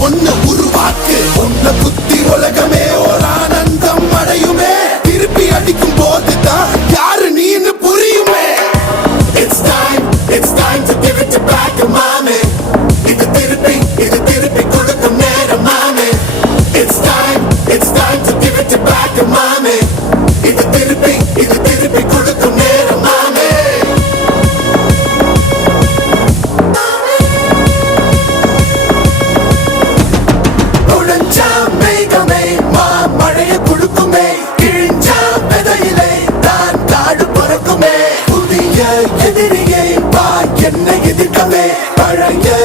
ஒண்ணு உருவாக்கு உன்னை புத்தி உலகமே ஒரு ஆனந்தம் அடையுமே திருப்பி அடிக்கும் போதுதான் யாரு நீன்னு புரியுமே It's time to give it back மாமே இது திருப்பி கொடுக்கும் நேரம் மாமே It's time to give it back மாமே இது திருப்பி கொடுக்கும் நேரம் மாமே உடஞ்சா மேகமே மழைய கொடுக்குமே கிழிஞ்சா விதையிலே தான் காடு பிறக்குமே புதிய எதிரியை வா என்னை எதிர்க்கவே பழைய